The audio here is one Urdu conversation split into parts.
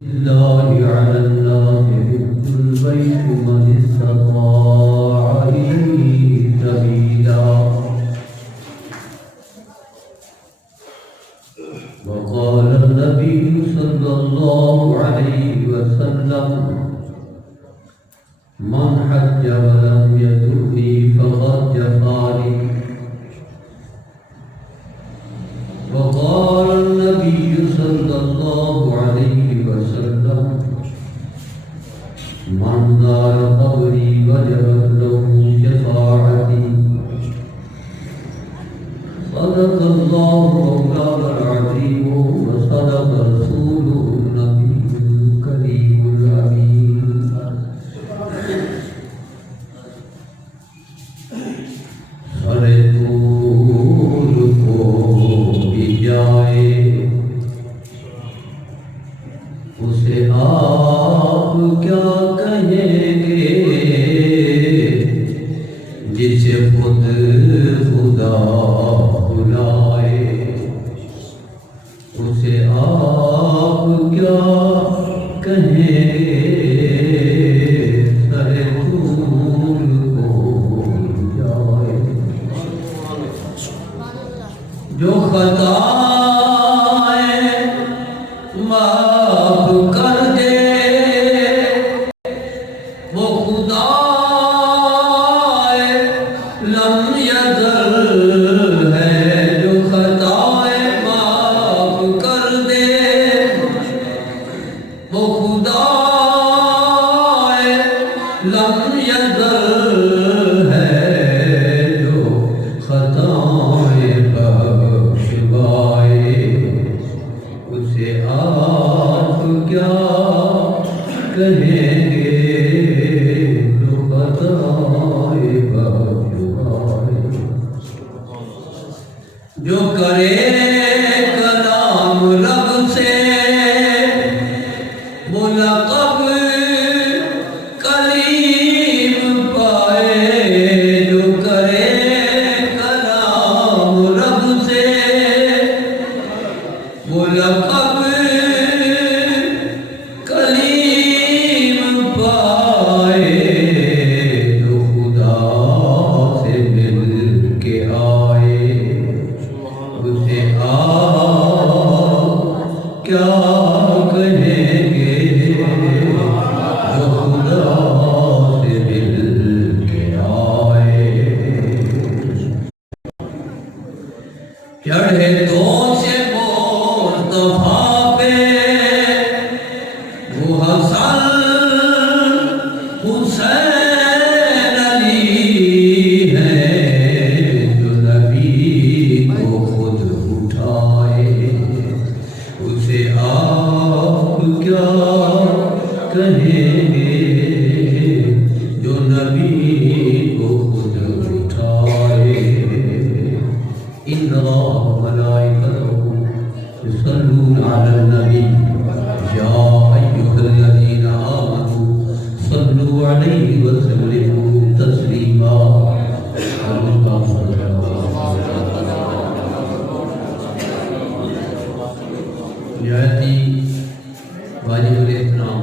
لله على الناس حج البيت من استطاع إليه سبيلا وقال النبي صلى الله عليه وسلم من حج ولم يدرني فقد جفاني وقال النبي صلى الله عليه وسلم من زار قبري وجبت له شفاعتي صدق الله مولانا العظيم وصدق رسوله النبي الكريم الأمين رسول کو بھی جائے اسے آپ کیا کہیں گے جسے خود خدا بلائے اسے آپ کیا کہیں گے سر طول کو جائے جو خطا معاف کر دے وہ خدا لم یزل ہے جو خطائیں معاف کر دے وہ خدا لم یزل ہے جو خطائیں بخشوائے اسے آپ کیا کہیں گے جو خطائیں بخشوائے جو کرے کلام رب سے وہ لقب کلیم پائے جو کرے کلام رب سے وہ لقب کلیم پائے جو خدا سے مل کے آئے اسے آپ کیا کہیں گے جو خدا سے مل کے آئے چڑھے تو سے مصطفیٰ پہ وہ حسن حسین علی ہے جو نبی کو خود اٹھائے اسے آپ کیا کہیں گے جو نبی کو خود اٹھائے ان يصلون على النبي يا أيها الذين آمنوا صلوا عليه وسلموا تسليما نهایتی واجب الاحترام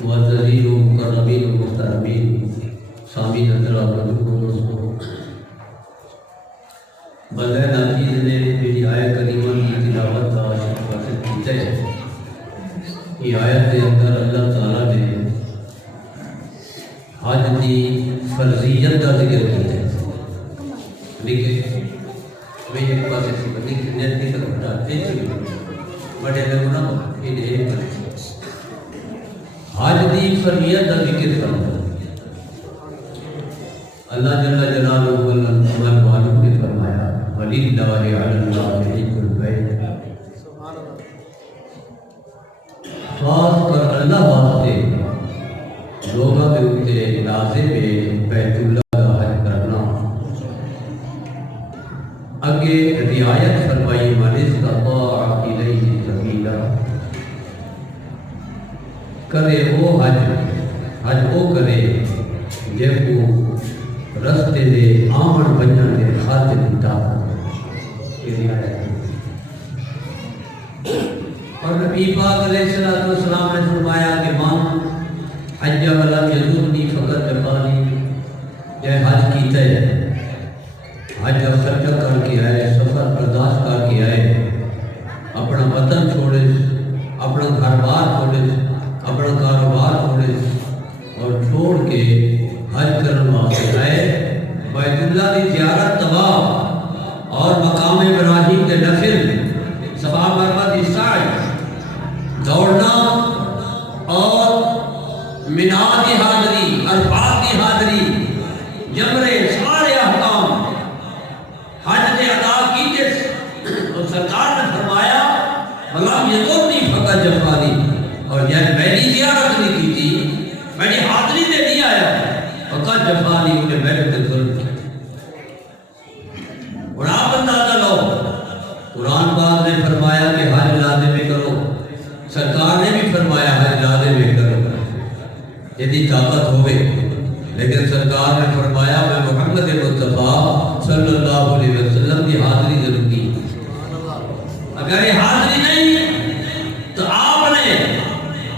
معززین و مکرمین و محترمین سامعین حضرات بلے ناچیز نے میری آیت کریمہ کی تلاوت کا حاصل کیتا ہے یہ آیت کے اندر اللہ تعالیٰ نے حج کی فرضیت کا ذکر کیا ہے لیکن میں ایک پاس ایسی بندی کی نیت نہیں کرتا بڑے لگنا یہ حج کی فرضیت کا ذکر کرتا اللہ جل جلالہ والمعلوم نے فرمایا وَلِلَّهِ عَلَى اللَّهِ حِجُّ الْبَيْتِ خاص کر اللہ واسطے لوگوں کے اوپر لازم ہے بیت اللہ کا حج کرنا اگے رعایت فرمائی من استطاع الیہ سبیلا کرے وہ حج وہ کرے جب وہ رستے دے آمن بنجن دے خاطر انتاب اور اور نبی پاک علیہ السلام نے فرمایا کہ من حج ولم یزرنی فقط جفانی، یہ حج کیتا ہے، حج کا خرچہ کر کے آئے، سفر برداشت کر کے آئے، اپنا وطن چھوڑے، اپنا گھر بار چھوڑے، اپنا کاروبار چھوڑے اور چھوڑ کے حج کرنے واسطے آئے، بیت اللہ کی زیارت طواف اور مقام ابراہیم کے نفل، صفا مروہ کی سعی، دوڑنا اور مینا کی حاضری، عرفات کی حاضری، جمرے، سارے احکام حج نے ادا کیتے، اور سرکار نے فرمایا ملام یزرنی فقط جفانی، اور جب میری زیارت نہیں کی تھی، میری حاضری سے نہیں آیا، فقط جفانی، انہیں میرے پہ ظلم کیا۔ اور آپ اندازہ لو، قرآن پاک نے فرمایا کہ حج لازم کرو، سرکار نے بھی فرمایا حج لازم کرو، یدی طاقت ہوئے، لیکن سرکار نے فرمایا میں محمد مصطفیٰ صلی اللہ علیہ وسلم کی حاضری ضرور کی، اگر یہ حاضری نہیں تو آپ نے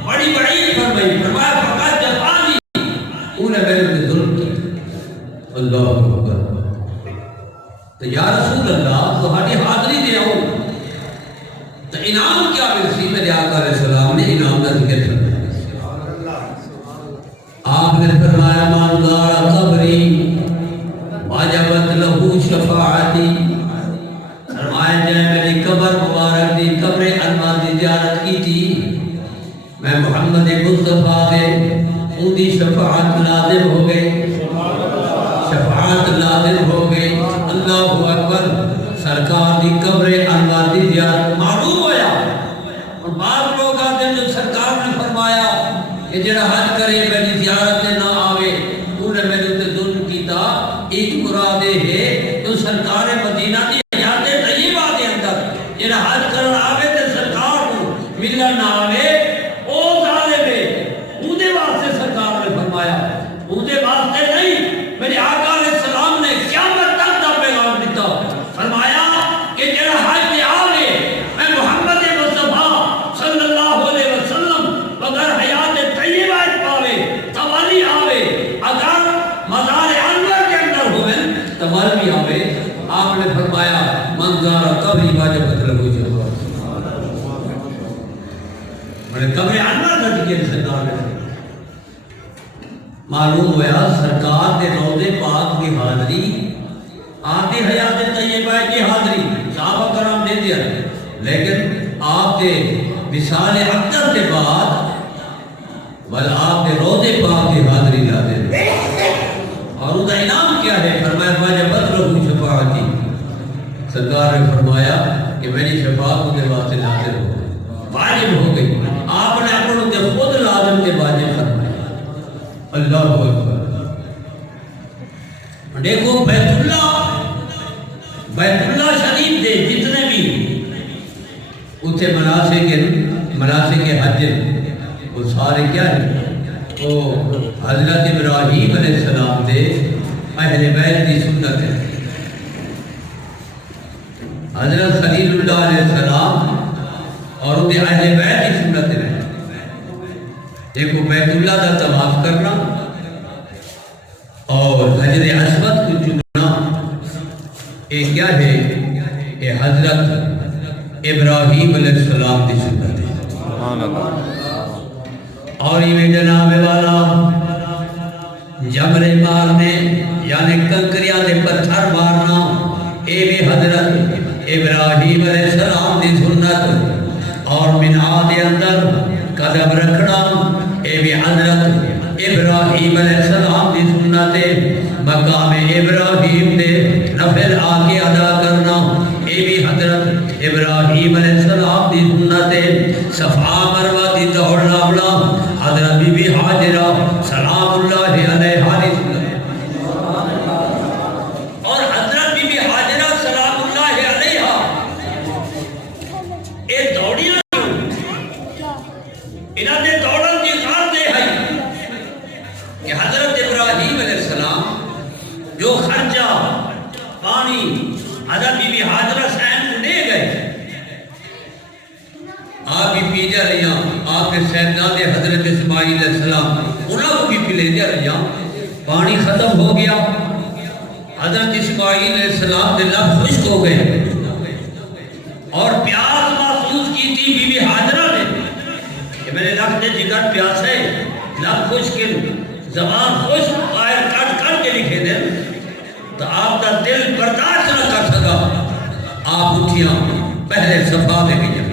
بڑی بڑی فرمایا فقط جفانی، انہیں میرے پہ ظلم کیا۔ اللہ اکبر۔ تو یا رسول اللہ تمہاری حاضری دے آؤ تو انعام کیا ملسی؟ میرے آقا علیہ السلام نے انعام کا ذکر فرمایا، آپ نے فرمایا من زار قبری واجبت لہو شفاعتی، فرمایا جائے میری قبر مبارک دی، قبر انوار دی زیارت کی تھی، میں محمد مصطفیٰ دے ان دی شفاعت لازم ہو گئی، شفاعت لازم ہو گئی۔ اللہ اکبر۔ سرکار دی قبر انوار دی زیارت معلوم ہویا، اور بعض لوگ آتے ہیں جو سرکار نے فرمایا کہ جڑا حج کرے میری زیارت نہ آوے انہیں میرے تے ظلم کیتا، ایک مراد ہے تو سرکار مدینہ دی حیات طیبہ دے اندر جڑا حج کرن آوے تے سرکار کو ملن نہ آوے او ظالم ہے، اودے واسطے سرکار نے فرمایا، اودے واسطے نہیں۔ میرے آقا علیہ السلام نے قیامت تک دا پیغام دیتا، فرمایا کہ جڑا حج تے آوے میں محمد مصطفیٰ صلی اللہ علیہ وسلم بغیر حیات طیبہ پاوے توالی آوے، اگر مزار انور کے اندر ہوئے توالی آوے، آپ نے فرمایا من زار قبری واجبت لہو شفاعتی، میں قبر انور کا ذکر سرکار نے معلوم ہوا سرکار کے روضے پاک کی حاضری، آپ کی حیات طیبہ کی حاضری صحابہ کرام دے دیا، لیکن آپ کے وصال اقدس کے بعد بل آپ کے روضے پاک کی حاضری لازم ہے، اور اس کا انعام کیا ہے؟ فرمایا واجبت لہو شفاعتی، سرکار نے فرمایا کہ میری شفاعت کے واسطے لازم ہو گئی، واجب ہو گئی، آپ نے اپنے کے خود لازم کے واجب فرمایا۔ اللہ اکبر۔ دیکھو بیت اللہ شریف دے جتنے بھی اتنے مناسک حج وہ سارے کیا ہیں؟ وہ حضرت ابراہیم علیہ السلام دے اہل بیت کی سنت ہے، حضرت خلیل اللہ علیہ السلام اور ان کے اہل بیت کی سنت ہے۔ دیکھو بیت اللہ کا طواف کرنا اور حجر اسود کو چومنا، یہ کیا ہے؟ یہ حضرت ابراہیم علیہ السلام کی سنت ہے۔ اور یہ جناب والا جمرے مارنے یعنی کنکریاں دے پتھر مارنا، یہ بھی حضرت ابراہیم علیہ السلام کی سنت، اور مینا دے اندر قدم رکھنا یہ بھی حضرت ابراہیم علیہ السلام کی سنت ہے، مقام ابراہیم دے نفل آ کے ادا کرنا یہ بھی حضرت ابراہیم علیہ السلام کی سنت ہے، صفا مروہ کی دوڑ لاؤنا حضرت بی بی حاجرہ سلام اللہ علیہا کی سنت ہے، اور حضرت بی بی حاجرہ سلام اللہ علیہا یہ دوڑیاں انہاں نے دوڑن کی ذات دے ہے کہ حضرت ابراہیم علیہ السلام جو خرچہ پانی ختم ہو گیا، حضرت اسماعیل علیہ السلام کے لب خشک ہو گئے اور پیاس محسوس کی تھی بی بی ہاجرہ نے کہ میرے لب سے جگر پیاس ہے، لب خشک، زبان خشک، باہر کٹ کر کے لکھے دیں تو آپ کا دل برداشت نہ کر سکا، آپ اٹھیاں پہلے صفا دے گئی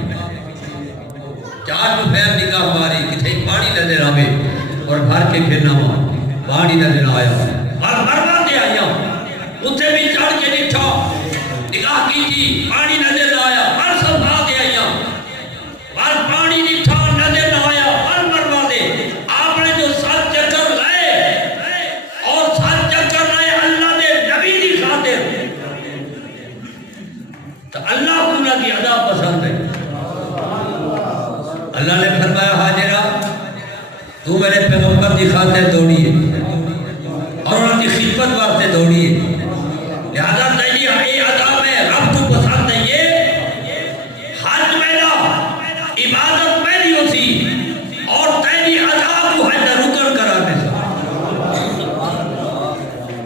چار دوپہر نگاہ ماری کتنے پانی نظر آوے اور بھر کے پھرنا ہوا پانی نظر آیا اور مروا دے آیا اتنے بھی چڑھ کے نٹھا نگاہ کی تھی پانی نظر آیا اور صفا دے آیا اور پانی نٹھا نظر آیا اور مروا دے آپ نے جو 7 چکر لائے اور 7 چکر لائے اللہ نے نبی دی خاطر تو اللہ کو نہ کی ادا پسند ہے۔ اللہ نے فرمایا حاجرہ تو میرے پیغمبر کی خاطر دوڑی ہے اور انہوں کی خدمت واسطے دوڑی ہے، لہذا تیری اے ادا میں رب کو پسند ہے یہ حج میرا عبادت میری ہوتی اور تیری ادا کو حج رکن کرانے سے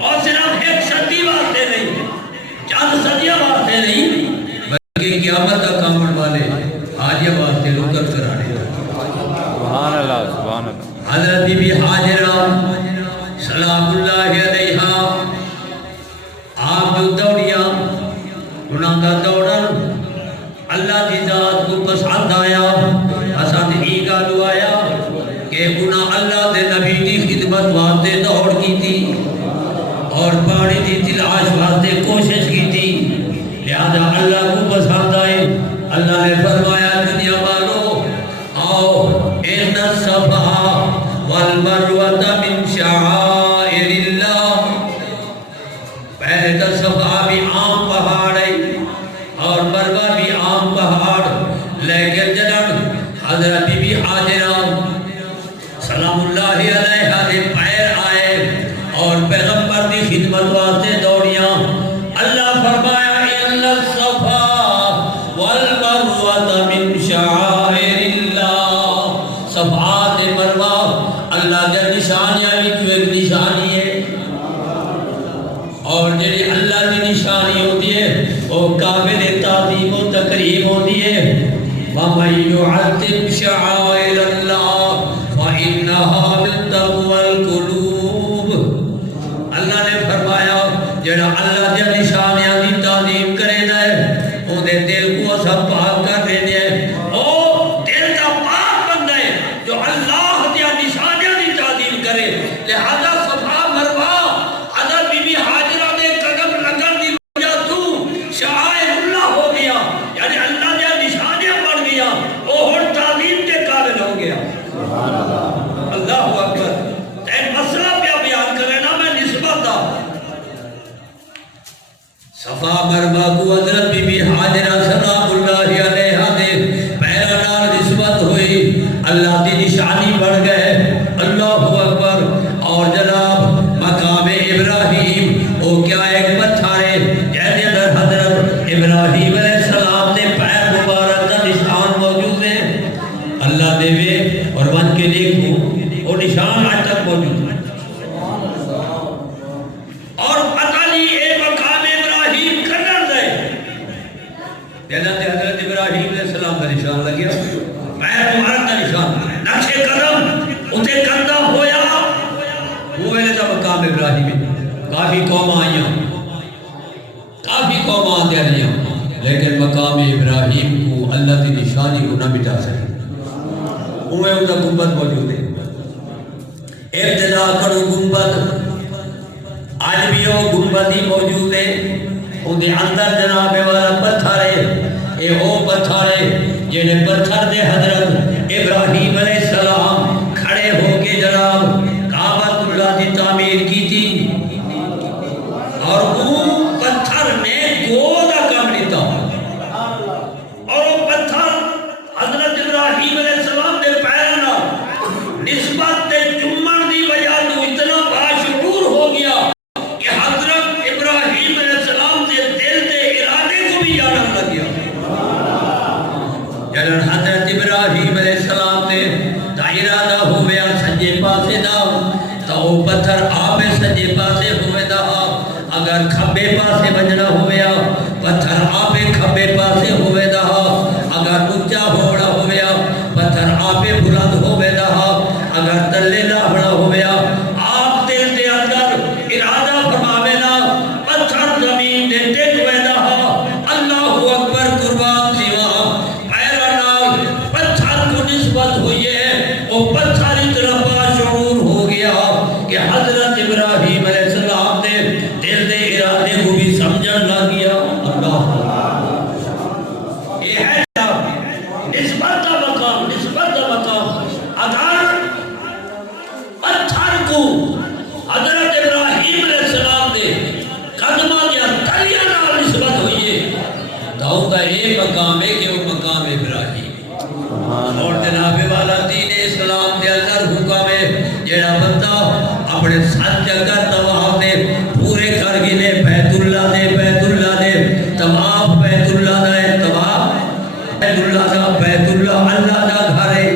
اور صرف ایک صدی واسطے نہیں چند صدیاں واسطے نہیں بلکہ قیامت کا کامن والے حاجیہ واسطے رکن کرانے۔ سبحان اللہ سبحان اللہ۔ حضرت بی بی ہاجرہ سلام اللہ علیہا آپ جو دوڑیاں انہاں کا دوڑن اللہ کی ذات کو پسند آیا، پسند ہی گالو آیا کہ انہاں اللہ دے نبی کی خدمت واسطے دوڑ کی تھی اور پانی کی تلاش واسطے کوشش کی تھی، لہذا اللہ کو پسند آئے۔ اللہ نے فرمایا دنیا والو آؤ ان الصفا والمروہ من شعائر اللہ، پہلے تو صفا بھی عام پہاڑ ہے اور مروہ بھی عام پہاڑ، لیکن جناب حضرت بی بی ہاجرہ سلام اللہ علیہا کے پیر آئے اور پیغمبر کی خدمت واسطے دوڑیاں۔ اللہ فرمایا ان الصفا والمروہ من شعائر اللہ، صفا تے مروہ اللہ کے نشانیاں کی ایک نشانی ہے اور جنہی اللہ کی نشانی ہوتی ہے وہ قابل تعظیم و تکریم ہوتی ہے۔ وَمَن يُعَظِّمْ شَعَائِرَ اللَّهِ فَإِنَّهَا مِن تَقْوَى الْقُلُوبِ، اللہ نے فرمایا جڑا اللہ کی نشانیاں کی تعظیم کرے جائے وہ دے دل کو سب پاک کر دے دے، او دل کا پاک بندہ ہے جو اللہ کی نشانیاں کی تعظیم کرے۔ لہذا صفا مروہ حضرت بی بی ہاجرہ دے قدم لگن دی وجہ تو شعائر اللہ ہو گیا، یعنی اللہ کی نشانیاں بڑھ گیا، وہ ہر تعظیم کے قابل ہو گیا۔ اللہ اکبر۔ ایک مسئلہ پہ بیان کرے نا میں نسبت دا صفا مروہ کو حضرت بی بی ہاجرہ سلام اللہ علیہا دے پیرا نال نسبت ہوئی، اللہ دی نشانی بڑھ گئے۔ اللہ اکبر۔ اور جناب مقام ابراہیم وہ کیا ایک پتھر ہے جیسے اگر حضرت ابراہیم علیہ السلام نے پیر مبارک کا نشان موجود ہے، اللہ دے وے اور بن کے دیکھو وہ نشان آج تک موجود ہے اور پتہ نہیں اے مقام ابراہیم کرنا دے حضرت ابراہیم علیہ السلام کا نشان لگیا، پیر مبارک کا نشان، نقش قدم اتنے قدم ہویا، وہ ویلے دا مقام ابراہیم ہے۔ کافی قوم آئیاں، کافی قوم آتے آئیاں، لیکن مقام ابراہیم کو اللہ کی نشانی کو نہ مٹا سکے، انہیں ان کا گنبد موجود ہے۔ ابتدا کرو گنبد، آج بھی وہ گنبد ہی موجود ہے، ان کے اندر جناب والا پتھر ہے، یہ وہ پتھر ہے جنہیں پتھر دے حضرت ابراہیم علیہ السلام کھڑے ہو کے جناب کعبۃ اللہ کی تعمیر کی تھی اور وہ پتھر نے گو دا کام لیتا اور وہ پتھر حضرت ابراہیم علیہ السلام دے پیرنا نسبت دے جمعن دی وجہ تو اتنا باشعور ہو گیا کہ حضرت ابراہیم علیہ السلام دے دل دے ارادے کو بھی جانن لگ گیا۔ جنہاں حضرت ابراہیم علیہ السلام نے تا ارادہ ہو گیا سجے پاسے دا تو وہ پتھر آپ اگر کھبے پاسے بجنا ہویا پتھر آپے کھبے پاسے ہوئے دہا اگر اچا ہوڑا ہویا پتھر آپے بلند ہوئے دہا اگر تلے لاہڑا ہویا آپ دل دے اندر ارادہ فرماوے نا پتھر زمین دے ٹک ہوئے دہا اللہ اکبر قربان سیوا پیرانال پتھر کو نسبت ہوئی ہے وہ پتھر اتنا باشعور ہو گیا کہ حضرت ابراہیم علیہ السلام نے دل دے ارادے کو بھی سمجھن لگ گیا اللہ یہ ہے نسبت کا مقام اگر پتھر کو حضرت ابراہیم علیہ السلام نے قدمہ یا تلیہ نال نسبت ہوئی ہے تو کا یہ مقام ہے کہ وہ مقام ابراہیم اور جناب والا دین اسلام دے اندر حکم ہے جیڑا بندہ اپنے سات جگہ طواف دے پورے کر گنے بیت اللہ دے طواف بیت اللہ دا ہے طواف بیت اللہ دا بیت اللہ اللہ دا گھر ہے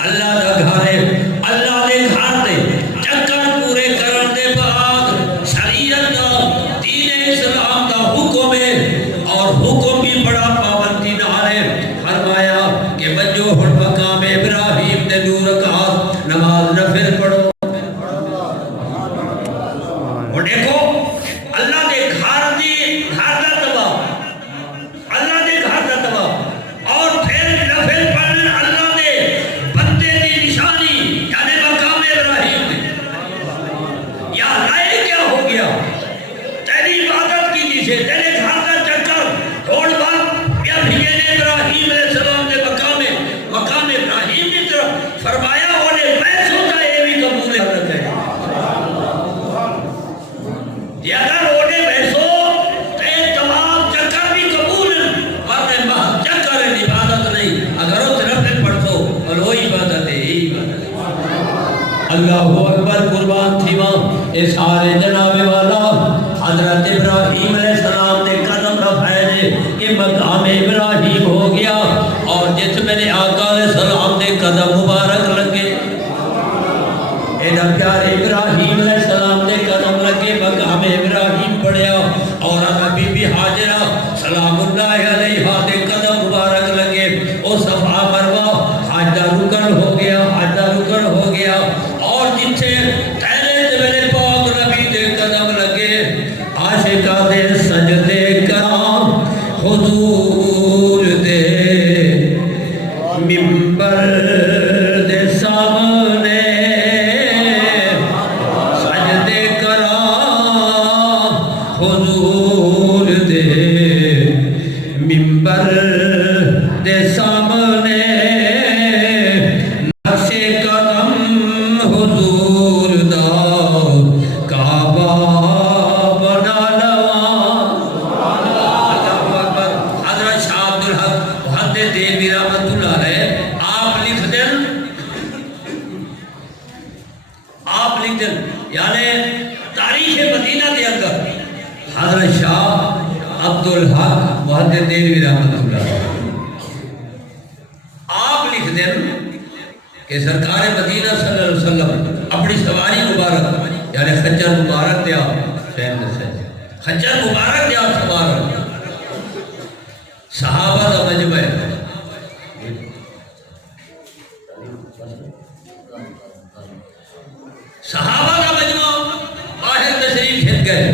اللہ دا گھر ہے اللہ دے گھر دے چکر پورے کرن دے بعد شریعت دا دین اسلام دا حکم ہے اور حکم بھی بڑا پابندی نال ہے فرمایا کہ بجو ہن مقام ابراہیم دے 2 رکعت نماز نفل پڑھو اور دیکھو اللہ دے گھر دا طواف اللہ دے گھر دا طواف اور پھر نفل پڑھنا اللہ دے بندے دی نشانی یعنی مقام ابراہیم دے یا رائے کیا ہو گیا تیری عبادت کی جسے تیرے گھر کا چکر چھوڑ بات یا بھیجے ابراہیم علیہ السلام دے مقام ابراہیم کی طرف فرمایا انہیں پیسوں کا یہ بھی قبول کرنا ہے یا اگر انہیں پیسوں تے تمام چکر بھی قبول ورنہ محض چکر ہے عبادت نہیں اگر وہ طرف پڑھو اور وہ عبادت ہے یہی عبادت ہے اللہ اکبر قربان تھیما اس سارے جناب والا حضرت ابراہیم علیہ السلام نے قدم رفعے دے کہ مقام ابراہیم ہو گیا اور جس میں نے آقا علیہ السلام نے قدم مبارک لگے ایڈا پیارے ابراہیم علیہ السلام نے قدم لگے مقام ابراہیم پڑھیا اور بی بی حاجرہ سلام اللہ علیہا نے قدم مبارک لگے او صفا مروہ حج دا رکن ہو گیا اور جتھے تیرے میرے پاک نبی دے قدم لگے عاشقہ دے سجدے کرام حضور دے منبر دے سامنے سجدے کرام حضور دے منبر دے سامنے نقش قدم حضور دا کعبہ بنا لوا حضرت شاہ عبدالحق محدث دہلوی رحمۃ اللہ علیہ آپ لکھ دیں یعنی تاریخ مدینہ دے اندر حضرت شاہ عبدالحق محدث دہلوی رحمۃ اللہ علیہ آپ لکھ دیں کہ سرکار مدینہ صلی اللہ علیہ وسلم اپنی سواری مبارک یعنی خچر مبارک دیا خچر مبارک دیا سوار صحابہ دا مجمع صحابہ کا مجمع باہر تشریف ہٹ گئے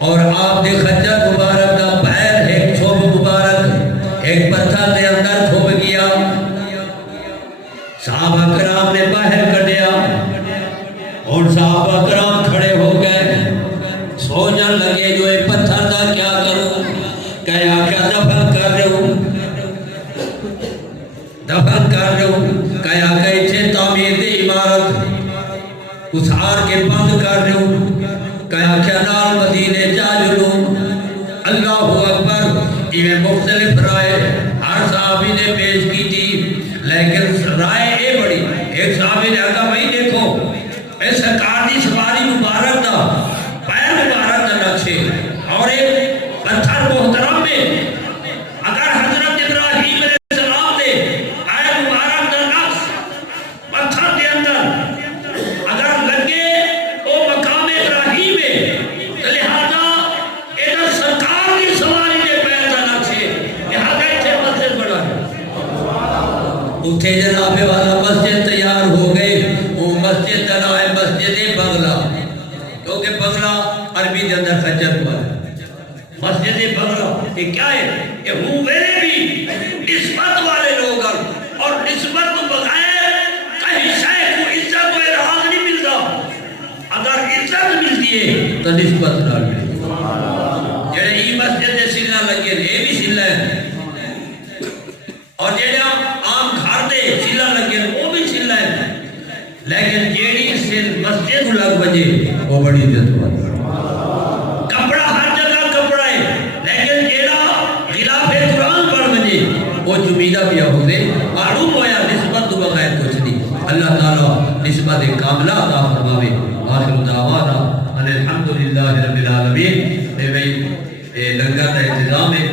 اور آپ دے خچر مبارک کا پیر ایک چھوب مبارک ایک پتھر دے اندر کھوب گیا صحابہ کرام نے باہر کٹیا اور صحابہ کرام کھڑے ہو گئے سوچنے لگے جو ایک پتھر دا کیا کروں کہا کیا دفن کر رہے ہوں کہا کہ چھے تعمیر دی عمارت اسعار کے بند کر رہے ہوں کہا کیا نال مدینے جا جلوں اللہ اکبر یہ مختلف رائے ہر صحابی نے پیش کی تھی لیکن رائے اے بڑی ایک صحابی نے کہا بھائی دیکھو اے سرکار دی سواری مبارک دا پیر مبارک دا نقشے اور ایک پتھر محترم میں اگر حضرت ابراہیم علیہ السلام نے پیر مبارک دا نقش پتھر دے اندر اگر لگے وہ مقام ابراہیم ہے اٹھے جناب والا مسجد تیار ہو گئے، وہ مسجد کا نام ہے مسجد بغلا، کیونکہ بغلا عربی کے اندر خچر ہوا ہے۔ مسجد بغلا یہ کیا ہے؟ کہ ہوں میرے بھی نسبت والے لوگ اور نسبت کو بغیر کہیں شے کو عزت و اعراض نہیں ملتا۔ اگر عزت ملتی ہے تو نسبت نہ ملتی۔ جڑے ای مسجد دے سلہ لگے یہ بھی سلہ ہے، اور جڑے عام گھر دے سلہ لگے وہ بھی سلہ ہے، لیکن جیڑی مسجد لگ بجے وہ بڑی عزت والی۔ کپڑا ہر جگہ کپڑا ہے، لیکن جیڑا غلاف قرآن پڑھ بجے وہ جمیدہ بھی ہوتے معلوم ہویا نسبت تو بغیر کچھ نہیں۔ اللہ تعالیٰ نسبت کاملہ عطا فرماوے۔ آخر دعوانا ان الحمدللہ رب العالمین۔ لنگر کا انتظام ہے۔